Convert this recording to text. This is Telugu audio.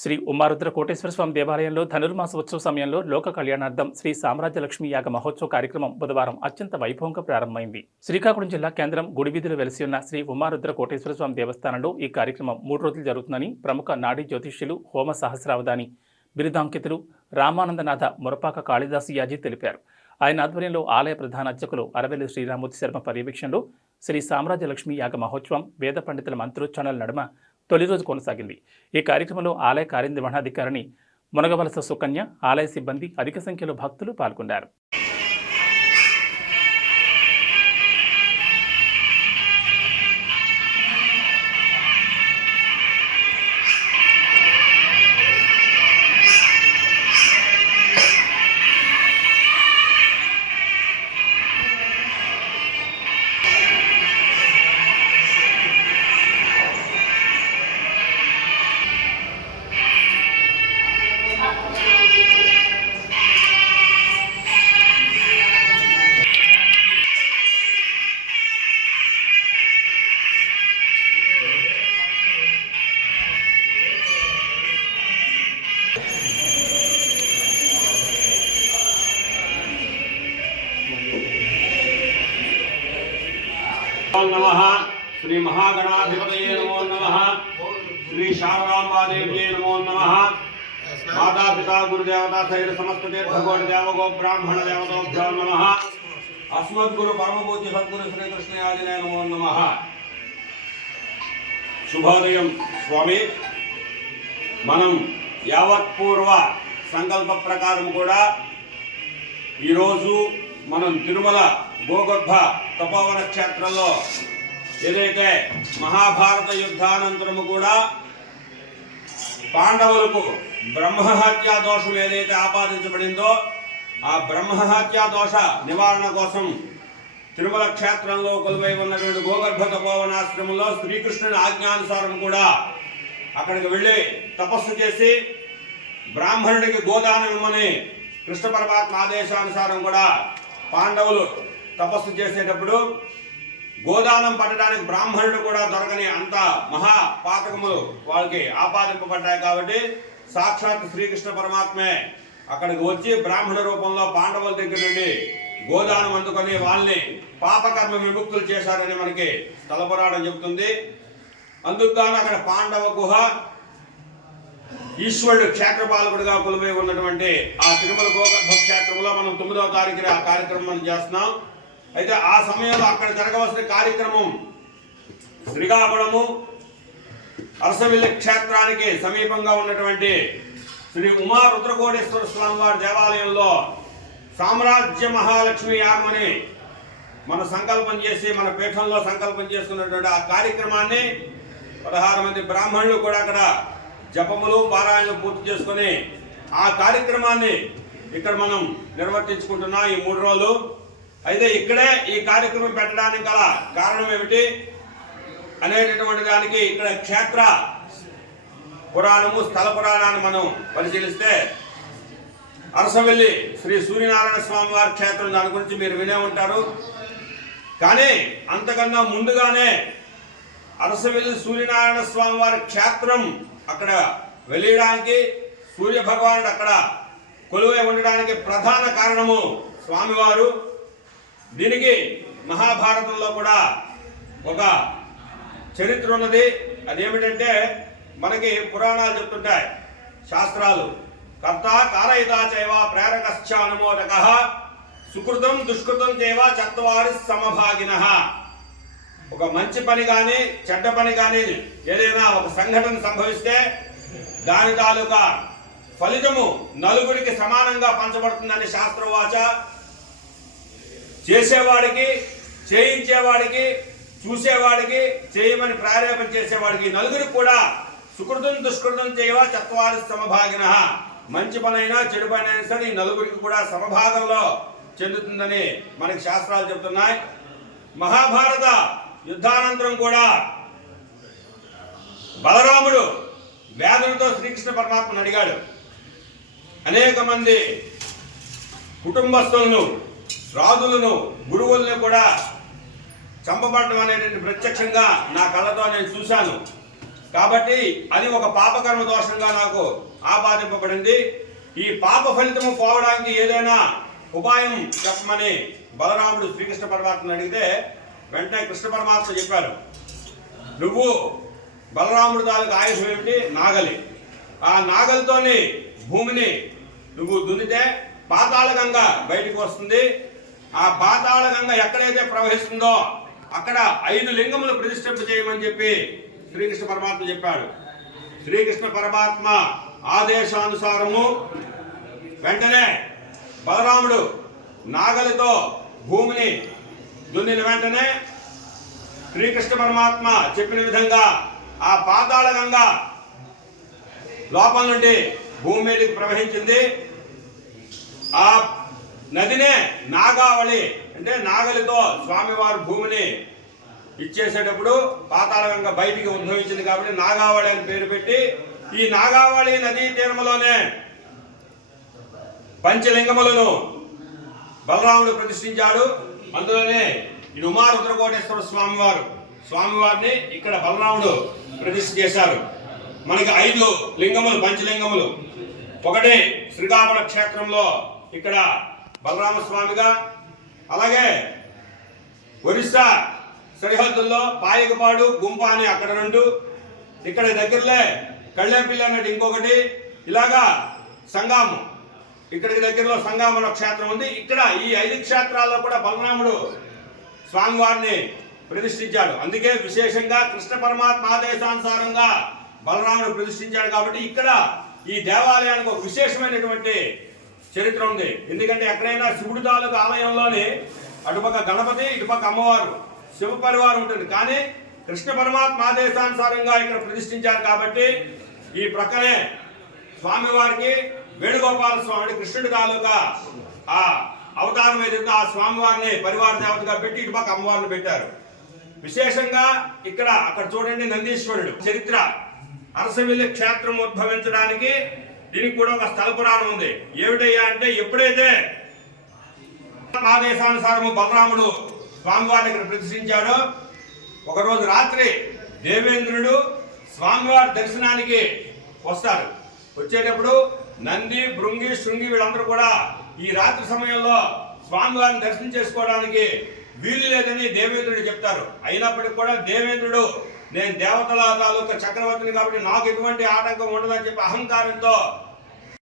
శ్రీ ఉమారుద్ర కోటేశ్వర స్వామి దేవాలయంలో ధనుర్మాస ఉత్సవ సమయంలో లోక కళ్యాణార్థం శ్రీ సామ్రాజ్యలక్ష్మి యాగ మహోత్సవ కార్యక్రమం బుధవారం అత్యంత వైభవంగా ప్రారంభమైంది. శ్రీకాకుళం జిల్లా కేంద్రం గుడివీధిలో వెలిసి ఉన్న శ్రీ ఉమారుద్ర కోటేశ్వర స్వామి దేవస్థానంలో ఈ కార్యక్రమం మూడు రోజులు జరుగుతుందని ప్రముఖ నాడీ జ్యోతిష్యులు హోమ సహస్రావధాని బిరుదాంకితులు రామానందనాథ మురపాక కాళిదాసు యాజీ తెలిపారు. ఆయన ఆధ్వర్యంలో ఆలయ ప్రధాన అర్చకులు అరవెల్లి శ్రీరామూర్తి శర్మ పర్యవేక్షణలో శ్రీ సామ్రాజ్యలక్ష్మి యాగ మహోత్సవం వేద పండితుల మంత్రోచ్చారణల నడుమ తొలి రోజు కొనసాగింది. ఈ కార్యక్రమంలో ఆలయ కార్యనిర్వహణాధికారిని మునగవలస సుకన్య ఆలయ సిబ్బంది అధిక సంఖ్యలో భక్తులు పాల్గొన్నారు. నమ. శ్రీ మహాగణాధిపతయే నమో నమ. శ్రీ శారదాంబాదేవ్యే నమో నమ. మాతా పితా గురుదేవత సైర సమస్త తీర్థకోటి దేవగో బ్రాహ్మణ దేవతోభ్యో నమ. అస్మద్గురు పరమపూజ్య సద్గురు శ్రీకృష్ణయాజినే నమో నమ. శుభోదయం స్వామి. మనం యావత్పూర్వ సంకల్ప ప్రకారం కూడా ఈరోజు మనం తిరుమల గోగర్భ తపోవన క్షేత్రంలో ఏదైతే మహాభారత యుద్ధానంతరము కూడా పాండవులకు బ్రహ్మహత్యా దోషం ఏదైతే ఆపాదించబడిందో ఆ బ్రహ్మహత్యా దోష నివారణ కోసం తిరుమల క్షేత్రంలో కొలువై ఉన్నటువంటి గోగర్భ తపోవనాశ్రమంలో శ్రీకృష్ణుని ఆజ్ఞానుసారం కూడా అక్కడికి వెళ్ళి తపస్సు చేసి బ్రాహ్మణుడికి గోదానం ఇమ్మని కృష్ణ పరమాత్మ ఆదేశానుసారం కూడా పాండవులు తపస్సు చేసేటప్పుడు గోదానం పట్టడానికి బ్రాహ్మణుడు కూడా దొరకని అంత మహా పాతకములు వాళ్ళకి ఆపాదింపబడ్డాయి కాబట్టి సాక్షాత్ శ్రీకృష్ణ పరమాత్మే అక్కడికి వచ్చి బ్రాహ్మణ రూపంలో పాండవుల దగ్గర నుండి గోదానం అందుకొని వాళ్ళని పాపకర్మ విముక్తులు చేశారని మనకి స్థల చెబుతుంది. అందుకు గాను అక్కడ పాండవ గుహ ఈశ్వరుడు క్షేత్రపాలకుడిగా కొలువై ఉన్నటువంటి ఆ తిరుమల గోగర్భ క్షేత్రంలో మనం తొమ్మిదవ తారీఖున ఆ కార్యక్రమం చేస్తున్నాం. అయితే ఆ సమయంలో అక్కడ జరగవలసిన కార్యక్రమం శ్రీకాకుళము అరసవిల్లి క్షేత్రానికి సమీపంగా ఉన్నటువంటి శ్రీ ఉమా రుద్రకోటేశ్వర స్వామి వారి దేవాలయంలో సామ్రాజ్య మహాలక్ష్మి యాగమని మన సంకల్పం చేసి మన పీఠంలో సంకల్పం చేసుకున్నటువంటి ఆ కార్యక్రమాన్ని పదహారు మంది బ్రాహ్మణులు కూడా అక్కడ జపములు పారాయణలు పూర్తి చేసుకొని ఆ కార్యక్రమాన్ని ఇక్కడ మనం నిర్వర్తించుకుంటున్నాం ఈ మూడు రోజులు. అయితే ఇక్కడే ఈ కార్యక్రమం పెట్టడానికి గల కారణం ఏమిటి? అనేటటువంటి దానికి ఇక్కడ క్షేత్ర పురాణము స్థల పురాణాన్ని మనం పరిశీలిస్తే అరసవెల్లి శ్రీ సూర్యనారాయణ స్వామి వారి క్షేత్రం దాని గురించి మీరు వినే ఉంటారు. కానీ అంతకన్నా ముందుగానే అరసవెల్లి సూర్యనారాయణ స్వామి వారి క్షేత్రం అక్కడ వెళ్ళడానికి సూర్య భగవానుడు అక్కడ కొలువై ఉండడానికి ప్రధాన కారణము స్వామివారు. దీనికి మహాభారతంలో కూడా ఒక చరిత్ర ఉన్నది. అదేమిటంటే మనకి పురాణాలు చెప్తుంటాయి. శాస్త్రాలు కర్త కారయితా చైవ ప్రేరకశ్చ అనుమోదక సుకృతం దుష్కృతం చేవ చత్వారి సమభాగిన. ఒక మంచి పని కానీ చెడ్డ పని కానీ ఏదైనా ఒక సంఘటన సంభవిస్తే దాని తాలూకా ఫలితము నలుగురికి సమానంగా పంచబడుతుందని శాస్త్రవాచ చేసేవాడికి చేయించేవాడికి చూసేవాడికి చేయమని ప్రారేపణ చేసేవాడికి నలుగురికి కూడా సుకృతం దుష్కృతం చేయవా చత్వారి సమభాగిన. మంచి పనైనా చెడు పనైనా సరే ఈ నలుగురికి కూడా సమభాగంలో చెందుతుందని మనకి శాస్త్రాలు చెబుతున్నాయి. మహాభారత యుద్ధానంతరం కూడా బలరాముడు వేదనతో శ్రీకృష్ణ పరమాత్మను అడిగాడు. అనేక మంది కుటుంబస్తులను రాజులను గురువులను కూడా చంపబడటం అనేటువంటి ప్రత్యక్షంగా నా కళ్ళతో నేను చూశాను. కాబట్టి అది ఒక పాపకర్మ దోషంగా నాకు ఆపాదింపబడింది. ఈ పాప ఫలితము పోవడానికి ఏదైనా ఉపాయం చెప్పమని బలరాముడు శ్రీకృష్ణ పరమాత్మని అడిగితే వెంటనే కృష్ణ పరమాత్మ చెప్పారు. నువ్వు బలరాముడు తాలూకు ఆయుషం ఏమిటి? నాగలి. ఆ నాగలితోని భూమిని నువ్వు దున్నితే పాతాళ గంగ బయటికి వస్తుంది. ఆ పాతాళ గంగ ఎక్కడైతే ప్రవహిస్తుందో అక్కడ ఐదు లింగములు ప్రతిష్ఠింప చేయమని చెప్పి శ్రీకృష్ణ పరమాత్మ చెప్పాడు. శ్రీకృష్ణ పరమాత్మ ఆదేశానుసారము వెంటనే బలరాముడు నాగలితో భూమిని దున్నిన వెంటనే శ్రీకృష్ణ పరమాత్మ చెప్పిన విధంగా ఆ పాతాళ గంగ లోపల నుండి భూమి మీదకి ప్రవహించింది. ఆ నదినే నాగావళి అంటే నాగలితో స్వామివారు భూమిని ఇచ్చేసేటప్పుడు పాతాళ గంగ బయటికి ఉద్భవించింది కాబట్టి నాగావళి అని పేరు పెట్టి ఈ నాగావళి నదీ తీరములోనే పంచలింగములను బలరాముడు ప్రతిష్ఠించాడు. అందులోనే ఈ ఉమారుద్రకోటేశ్వర స్వామివారు స్వామివారిని ఇక్కడ బలరాముడు ప్రతిష్ఠ చేశారు. మనకి ఐదు లింగములు పంచలింగములు. ఒకటి శ్రీకాకుళ క్షేత్రంలో ఇక్కడ బలరామ స్వామిగా అలాగే ఒరిస్సా సరిహద్దుల్లో పాయకపాడు గుంప అని అక్కడ రెండు. ఇక్కడ దగ్గరలే కళ్ళేపల్లి అన్నట్టు ఇంకొకటి. ఇలాగా సంగాము ఇక్కడికి దగ్గరలో సంగామల క్షేత్రం ఉంది. ఇక్కడ ఈ ఐదు క్షేత్రాల్లో కూడా బలరాముడు స్వామివారిని ప్రతిష్ఠించాడు. అందుకే విశేషంగా కృష్ణ పరమాత్మ ఆదేశానుసారంగా బలరాముడు ప్రతిష్ఠించాడు కాబట్టి ఇక్కడ ఈ దేవాలయానికి ఒక విశేషమైనటువంటి చరిత్ర ఉంది. ఎందుకంటే ఎక్కడైనా శివుడి తాలూకు ఆలయంలోని అటుపక్క గణపతి ఇటుపక్క అమ్మవారు శివ పరివారం ఉంటుంది. కానీ కృష్ణ పరమాత్మ ఆదేశానుసారంగా ఇక్కడ ప్రతిష్ఠించారు కాబట్టి ఈ ప్రక్కనే స్వామివారికి వేణుగోపాల స్వామి కృష్ణుడి తాలూకా ఆ అవతారం ఏదైతే ఆ స్వామివారిని పరివార దేవతగా పెట్టి ఇటు పక్క అమ్మవారిని పెట్టారు. విశేషంగా ఇక్కడ అక్కడ చూడండి నందీశ్వరుడు. చరిత్ర. అరసవిల్లి క్షేత్రం ఉద్భవించడానికి దీనికి కూడా ఒక స్థల పురాణం ఉంది. ఏమిటయ్యా అంటే ఎప్పుడైతే ఆదేశానుసారము బలరాముడు స్వామివారిని ఇక్కడ ప్రదర్శించాడో ఒకరోజు రాత్రి దేవేంద్రుడు స్వామివారి దర్శనానికి వస్తారు. వచ్చేటప్పుడు నంది భృంగి శృంగి వీళ్ళందరూ కూడా ఈ రాత్రి సమయంలో స్వామివారిని దర్శనం చేసుకోవడానికి వీలు లేదని దేవేంద్రుడు చెప్తారు. అయినప్పటికీ కూడా దేవేంద్రుడు నేను దేవతల తాలూకా చక్రవర్తిని కాబట్టి నాకు ఎటువంటి ఆటంకం ఉండదని చెప్పి అహంకారంతో